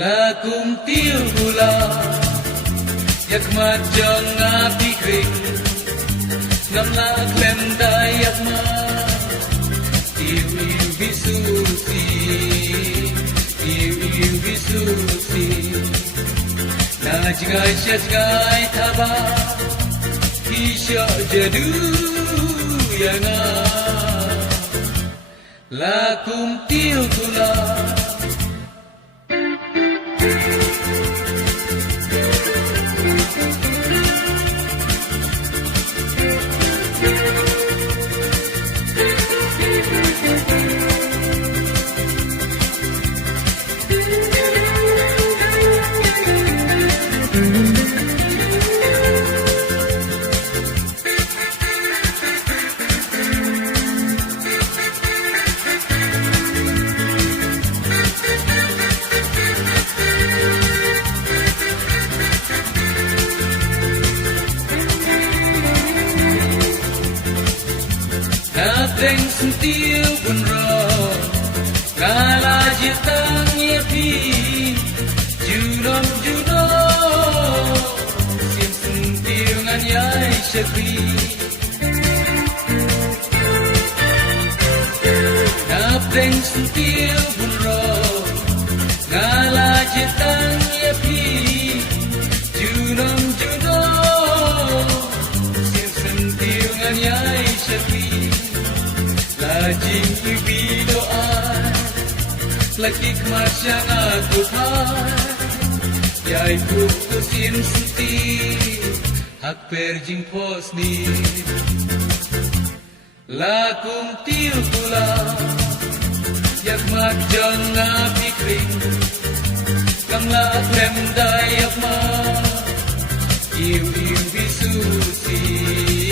Lakum tiu gula yak majong ngapi kring ngam la klem dayak ma tiu bisusi tiu bisusi na jgai jgai thaba kisha jadu yana lakum tiu gula Nothing sentil pun roh Kala jitang yepi Junom Sim sentil ngan yai syepi Nothing sentil pun roh Kala jitang yepi Junom Sim sentil ngan yai syepi Lajing ibi doa Lagi kemasyang aku hai Yai putusin senti Hak perjing pos ni Lakum tiu pula Yak majang ngapi kring Kang la klem dayak ma Iu bisusi